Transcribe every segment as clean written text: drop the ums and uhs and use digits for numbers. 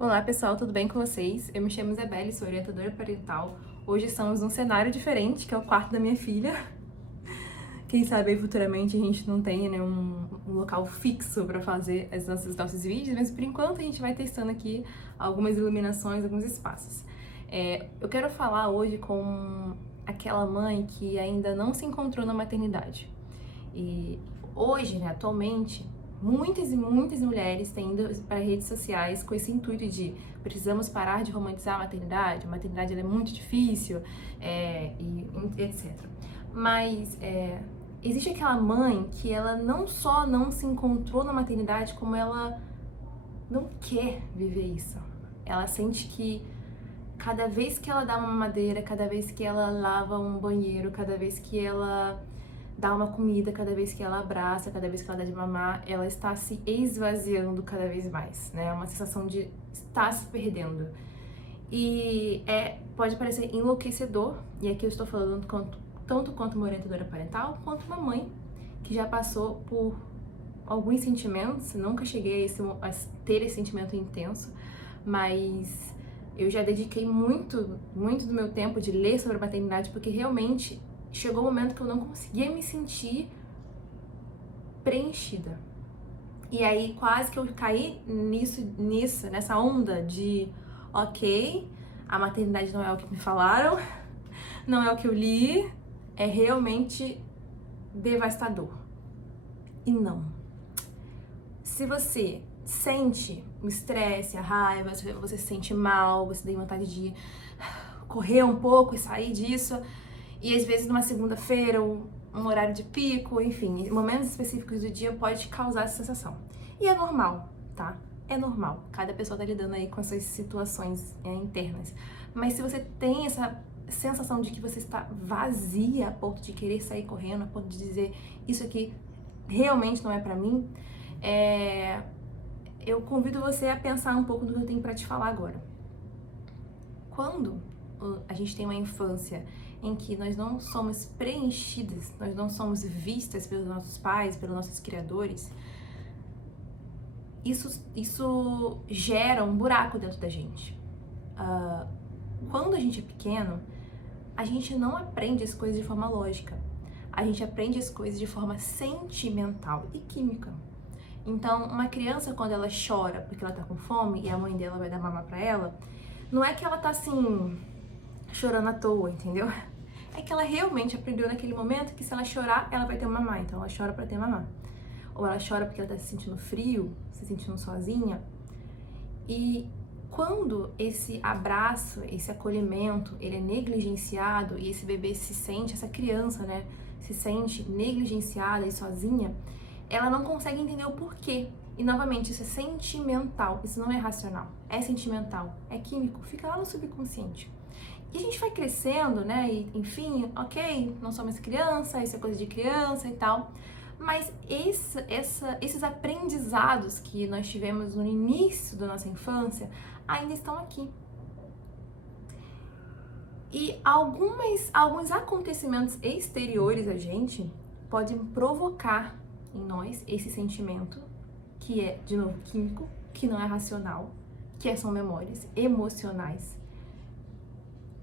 Olá pessoal, tudo bem com vocês? Eu me chamo Isabelle, sou orientadora parental. Hoje estamos num cenário diferente, que é o quarto da minha filha. Quem sabe aí futuramente a gente não tenha, né, um local fixo para fazer os nossos vídeos, mas por enquanto a gente vai testando aqui algumas iluminações, alguns espaços. Eu quero falar hoje com aquela mãe que ainda não se encontrou na maternidade. E hoje, né, atualmente, muitas e muitas mulheres têm ido para redes sociais com esse intuito de precisamos parar de romantizar a maternidade ela é muito difícil, e etc. Mas existe aquela mãe que ela não só não se encontrou na maternidade, como ela não quer viver isso. Ela sente que cada vez que ela dá uma mamadeira, cada vez que ela lava um banheiro, cada vez que ela dá uma comida, cada vez que ela abraça, cada vez que ela dá de mamar, ela está se esvaziando cada vez mais, né? É uma sensação de estar se perdendo. E pode parecer enlouquecedor, e aqui eu estou falando tanto quanto uma orientadora parental, quanto uma mãe que já passou por alguns sentimentos. Nunca cheguei a ter esse sentimento intenso, mas eu já dediquei muito do meu tempo de ler sobre a maternidade, porque realmente chegou um momento que eu não conseguia me sentir preenchida. E aí quase que eu caí nessa onda de ok, a maternidade não é o que me falaram, não é o que eu li, é realmente devastador. E não. Se você sente o estresse, a raiva, você se sente mal, você tem vontade de correr um pouco e sair disso, e às vezes numa segunda-feira, um horário de pico, enfim, momentos específicos do dia pode causar essa sensação. E é normal, tá? É normal. Cada pessoa tá lidando aí com essas situações internas. Mas se você tem essa sensação de que você está vazia a ponto de querer sair correndo, a ponto de dizer isso aqui realmente não é pra mim, eu convido você a pensar um pouco do que eu tenho pra te falar agora. Quando a gente tem uma infância em que nós não somos preenchidas, nós não somos vistas pelos nossos pais, pelos nossos criadores, isso gera um buraco dentro da gente. Quando a gente é pequeno, a gente não aprende as coisas de forma lógica. A gente aprende as coisas de forma sentimental e química. Então, uma criança, quando ela chora porque ela tá com fome e a mãe dela vai dar mamar pra ela, não é que ela tá assim, chorando à toa, entendeu? É que ela realmente aprendeu naquele momento que se ela chorar, ela vai ter mamar, então ela chora pra ter mamar. Ou ela chora porque ela tá se sentindo frio, se sentindo sozinha. E quando esse abraço, esse acolhimento, ele é negligenciado e esse bebê se sente, essa criança, né, se sente negligenciada e sozinha, ela não consegue entender o porquê. E novamente, isso é sentimental, isso não é racional, é sentimental, é químico, fica lá no subconsciente. E a gente vai crescendo, né, e enfim, ok, não somos criança, isso é coisa de criança e tal, mas esses aprendizados que nós tivemos no início da nossa infância ainda estão aqui. E alguns acontecimentos exteriores a gente podem provocar em nós esse sentimento, que é, de novo, químico, que não é racional, que são memórias emocionais,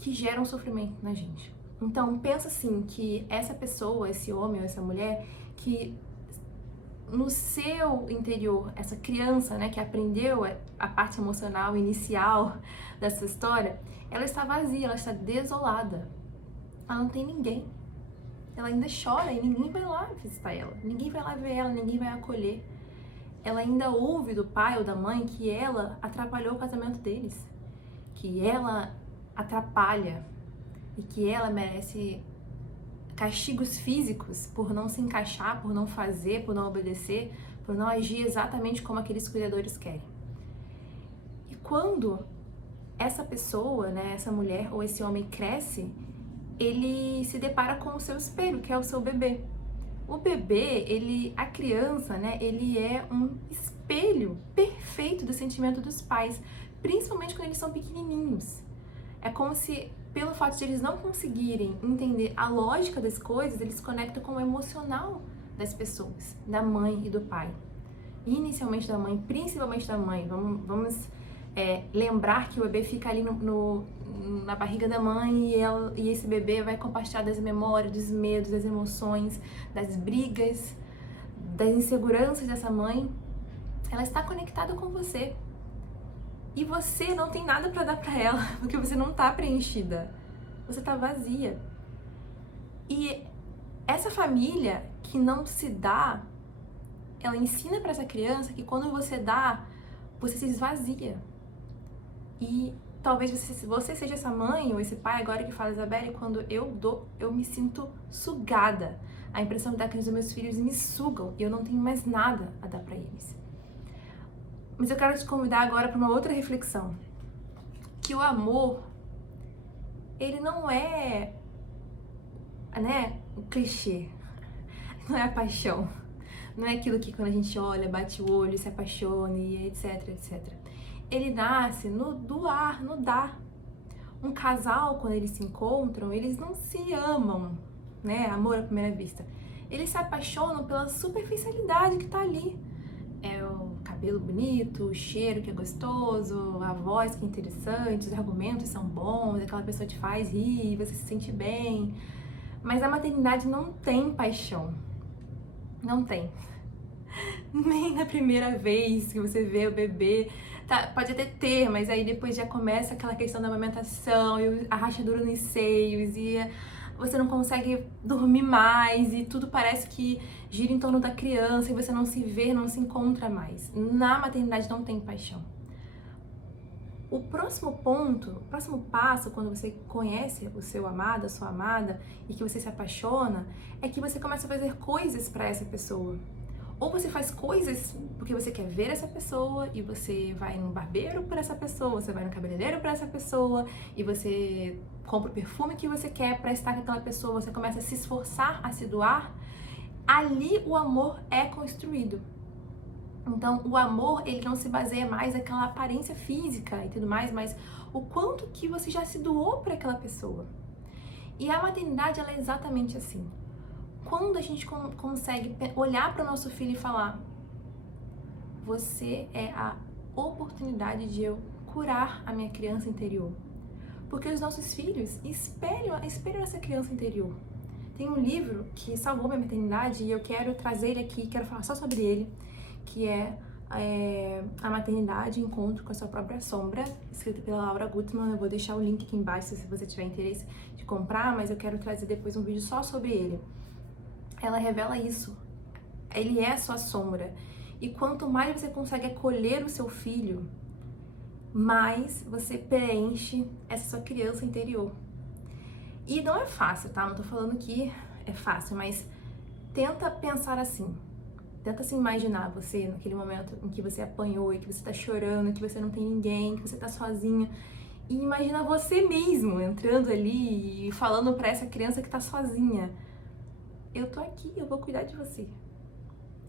que geram sofrimento na gente. Então, pensa assim, que essa pessoa, esse homem ou essa mulher, que no seu interior, essa criança, né, que aprendeu a parte emocional inicial dessa história, ela está vazia, ela está desolada. Ela não tem ninguém. Ela ainda chora e ninguém vai lá visitar ela, ninguém vai lá ver ela, ninguém vai acolher. Ela ainda ouve do pai ou da mãe que ela atrapalhou o casamento deles, que ela atrapalha e que ela merece castigos físicos por não se encaixar, por não fazer, por não obedecer, por não agir exatamente como aqueles cuidadores querem. E quando essa pessoa, né, essa mulher ou esse homem cresce, ele se depara com o seu espelho, que é o seu bebê. O bebê, a criança, né, ele é um espelho perfeito do sentimento dos pais, principalmente quando eles são pequenininhos. É como se, pelo fato de eles não conseguirem entender a lógica das coisas, eles conectam com o emocional das pessoas, da mãe e do pai. Inicialmente da mãe, principalmente da mãe. Vamos lembrar que o bebê fica ali na barriga da mãe e esse bebê vai compartilhar das memórias, dos medos, das emoções, das brigas, das inseguranças dessa mãe. Ela está conectada com você. E você não tem nada para dar para ela, porque você não está preenchida. Você está vazia. E essa família que não se dá, ela ensina para essa criança que quando você dá, você se esvazia. E talvez você seja essa mãe ou esse pai agora que fala, Isabelle, quando eu dou, eu me sinto sugada. A impressão que dá que os meus filhos me sugam e eu não tenho mais nada a dar para eles. Mas eu quero te convidar agora para uma outra reflexão. Que o amor, ele não é, o clichê. Não é a paixão. Não é aquilo que quando a gente olha, bate o olho, se apaixona e etc, etc. Ele nasce no doar, no dar. Um casal, quando eles se encontram, eles não se amam, amor à primeira vista. Eles se apaixonam pela superficialidade que tá ali. É o cabelo bonito, o cheiro que é gostoso, a voz que é interessante, os argumentos são bons, aquela pessoa te faz rir, você se sente bem. Mas a maternidade não tem paixão. Não tem. Nem na primeira vez que você vê o bebê. Pode até ter, mas aí depois já começa aquela questão da amamentação e a rachadura nos seios e você não consegue dormir mais e tudo parece que gira em torno da criança e você não se vê, não se encontra mais. Na maternidade não tem paixão. O próximo ponto, o próximo passo, quando você conhece o seu amado, a sua amada e que você se apaixona, é que você começa a fazer coisas para essa pessoa. Ou você faz coisas porque você quer ver essa pessoa e você vai no barbeiro por essa pessoa, você vai no cabeleireiro por essa pessoa e você compra o perfume que você quer para estar com aquela pessoa, você começa a se esforçar, a se doar. Ali o amor é construído. Então, o amor, ele não se baseia mais naquela aparência física e tudo mais, mas o quanto que você já se doou para aquela pessoa. E a maternidade, ela é exatamente assim. Quando a gente consegue olhar para o nosso filho e falar, você é a oportunidade de eu curar a minha criança interior. Porque os nossos filhos espelham essa criança interior. Tem um livro que salvou minha maternidade e eu quero trazer ele aqui, quero falar só sobre ele, que é A Maternidade, Encontro com a Sua Própria Sombra, escrito pela Laura Gutman. Eu vou deixar o link aqui embaixo se você tiver interesse de comprar, mas eu quero trazer depois um vídeo só sobre ele. Ela revela isso. Ele é a sua sombra. E quanto mais você consegue acolher o seu filho, mais você preenche essa sua criança interior. E não é fácil, tá? Não tô falando que é fácil, mas tenta pensar assim. Tenta se imaginar você naquele momento em que você apanhou e que você tá chorando, que você não tem ninguém, que você tá sozinha. E imagina você mesmo entrando ali e falando pra essa criança que tá sozinha. Eu tô aqui, eu vou cuidar de você.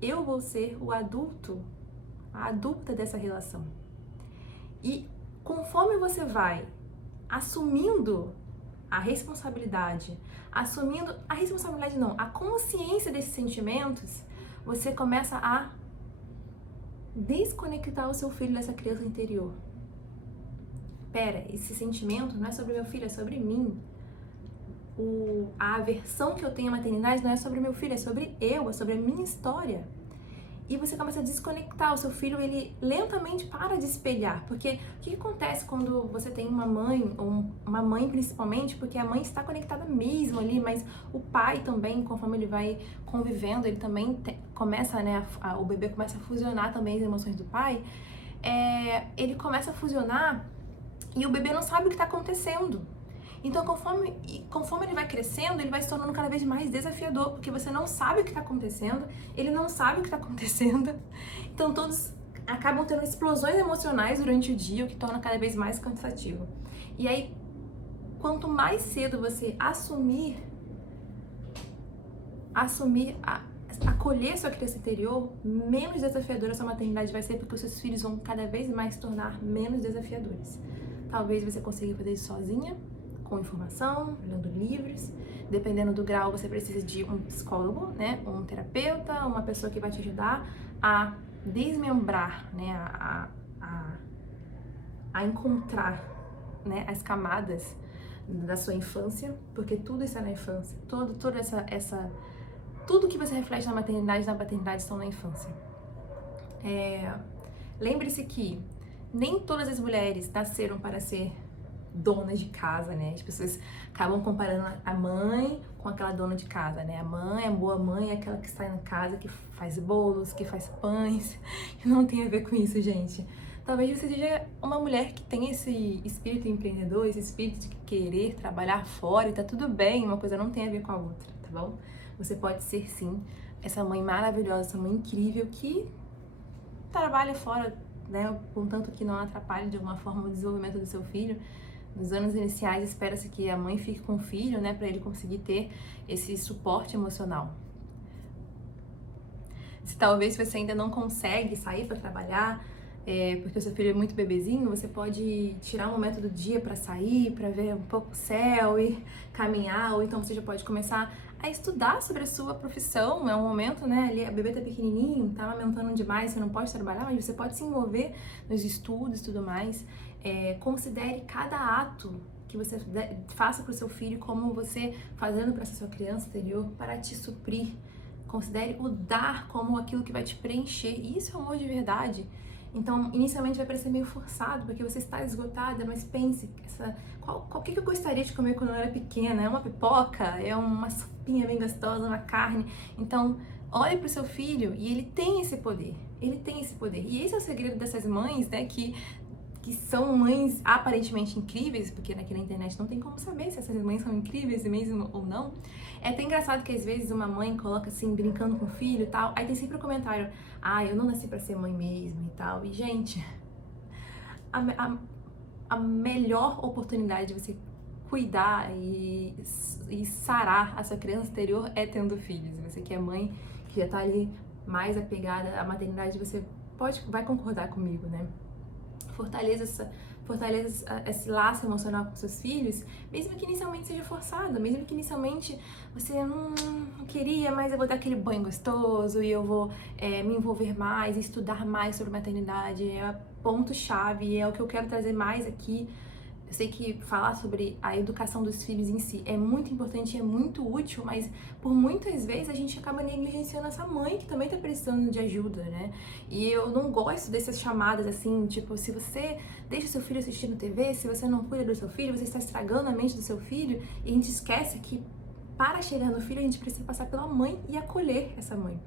Eu vou ser o adulto, a adulta dessa relação. E conforme você vai assumindo a responsabilidade, a consciência desses sentimentos, você começa a desconectar o seu filho dessa criança interior. Pera, esse sentimento não é sobre meu filho, é sobre mim. A aversão que eu tenho à maternidade não é sobre meu filho, é sobre eu, é sobre a minha história. E você começa a desconectar, o seu filho, ele lentamente para de espelhar. Porque o que acontece quando você tem uma mãe, ou uma mãe principalmente, porque a mãe está conectada mesmo ali, mas o pai também, conforme ele vai convivendo, ele também começa, o bebê começa a fusionar também as emoções do pai, ele começa a fusionar e o bebê não sabe o que está acontecendo. Então, conforme ele vai crescendo, ele vai se tornando cada vez mais desafiador, porque você não sabe o que está acontecendo, ele não sabe o que está acontecendo. Então, todos acabam tendo explosões emocionais durante o dia, o que torna cada vez mais cansativo. E aí, quanto mais cedo você acolher sua criança interior, menos desafiadora sua maternidade vai ser, porque os seus filhos vão cada vez mais se tornar menos desafiadores. Talvez você consiga fazer isso sozinha, com informação, lendo livros. Dependendo do grau, você precisa de um psicólogo, um terapeuta, uma pessoa que vai te ajudar a desmembrar, a encontrar, né, as camadas da sua infância, porque tudo isso é na infância, tudo que você reflete na maternidade e na paternidade estão na infância. Lembre-se que nem todas as mulheres nasceram para ser donas de casa, né? As pessoas acabam comparando a mãe com aquela dona de casa, né? A mãe, a boa mãe, é aquela que está na casa, que faz bolos, que faz pães. Não tem a ver com isso, gente. Talvez você seja uma mulher que tem esse espírito empreendedor, esse espírito de querer trabalhar fora e tá tudo bem, uma coisa não tem a ver com a outra, tá bom? Você pode ser, sim, essa mãe maravilhosa, essa mãe incrível que trabalha fora, né? Contanto que não atrapalhe de alguma forma o desenvolvimento do seu filho. Nos anos iniciais, espera-se que a mãe fique com o filho, né, para ele conseguir ter esse suporte emocional. Se talvez você ainda não consegue sair para trabalhar, porque o seu filho é muito bebezinho, você pode tirar um momento do dia para sair, para ver um pouco o céu e caminhar, ou então você já pode começar a estudar sobre a sua profissão. É um momento, né, ali a bebê tá pequenininho, tá amamentando demais, você não pode trabalhar, mas você pode se envolver nos estudos e tudo mais. Considere cada ato que você faça para o seu filho como você fazendo para essa sua criança interior para te suprir. Considere o dar como aquilo que vai te preencher. E isso é amor de verdade. Então, inicialmente vai parecer meio forçado, porque você está esgotada, mas pense, qual que eu gostaria de comer quando eu era pequena? É uma pipoca? É uma sopinha bem gostosa, uma carne? Então, olhe para o seu filho e ele tem esse poder. Ele tem esse poder. E esse é o segredo dessas mães, né, que são mães aparentemente incríveis, porque aqui na internet não tem como saber se essas mães são incríveis mesmo ou não. É até engraçado que às vezes uma mãe coloca assim, brincando com o filho e tal, aí tem sempre o comentário, eu não nasci pra ser mãe mesmo e tal. E, gente, a melhor oportunidade de você cuidar e sarar a sua criança interior é tendo filhos. Você que é mãe, que já tá ali mais apegada à maternidade, você vai concordar comigo, né? Fortaleça esse laço emocional com seus filhos, mesmo que inicialmente seja forçado, mesmo que inicialmente você não queria, mas eu vou dar aquele banho gostoso e eu vou me envolver mais, estudar mais sobre maternidade, é ponto-chave, é o que eu quero trazer mais aqui. Eu sei que falar sobre a educação dos filhos em si é muito importante, é muito útil, mas por muitas vezes a gente acaba negligenciando essa mãe que também tá precisando de ajuda, né? E eu não gosto dessas chamadas assim, tipo, se você deixa o seu filho assistindo TV, se você não cuida do seu filho, você está estragando a mente do seu filho, e a gente esquece que para chegar no filho a gente precisa passar pela mãe e acolher essa mãe.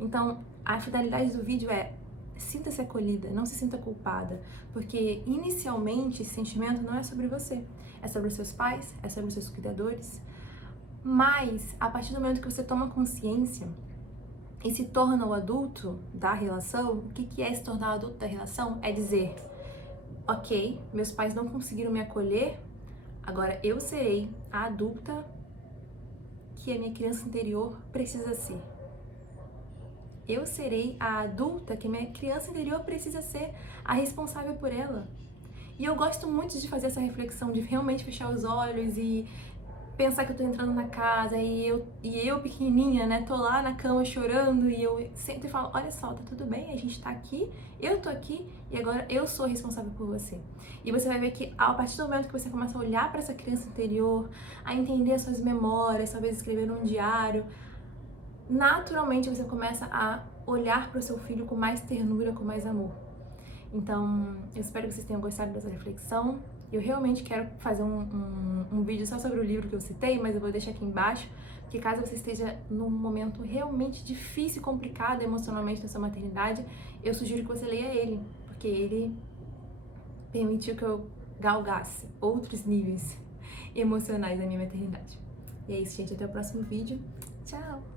Então, a finalidade do vídeo é: sinta-se acolhida, não se sinta culpada, porque inicialmente esse sentimento não é sobre você, é sobre os seus pais, é sobre os seus cuidadores, mas a partir do momento que você toma consciência e se torna o adulto da relação, o que é se tornar o adulto da relação? É dizer, ok, meus pais não conseguiram me acolher, agora eu serei a adulta que a minha criança interior precisa ser. Eu serei a adulta que minha criança interior precisa ser, a responsável por ela. E eu gosto muito de fazer essa reflexão, de realmente fechar os olhos e pensar que eu tô entrando na casa e eu pequenininha, né, tô lá na cama chorando e eu sempre falo, olha só, tá tudo bem, a gente tá aqui, eu tô aqui e agora eu sou responsável por você. E você vai ver que a partir do momento que você começa a olhar para essa criança interior, a entender as suas memórias, talvez escrever num diário, naturalmente você começa a olhar para o seu filho com mais ternura, com mais amor. Então, eu espero que vocês tenham gostado dessa reflexão. Eu realmente quero fazer um vídeo só sobre o livro que eu citei, mas eu vou deixar aqui embaixo, porque caso você esteja num momento realmente difícil e complicado emocionalmente na sua maternidade, eu sugiro que você leia ele, porque ele permitiu que eu galgasse outros níveis emocionais da minha maternidade. E é isso, gente. Até o próximo vídeo. Tchau!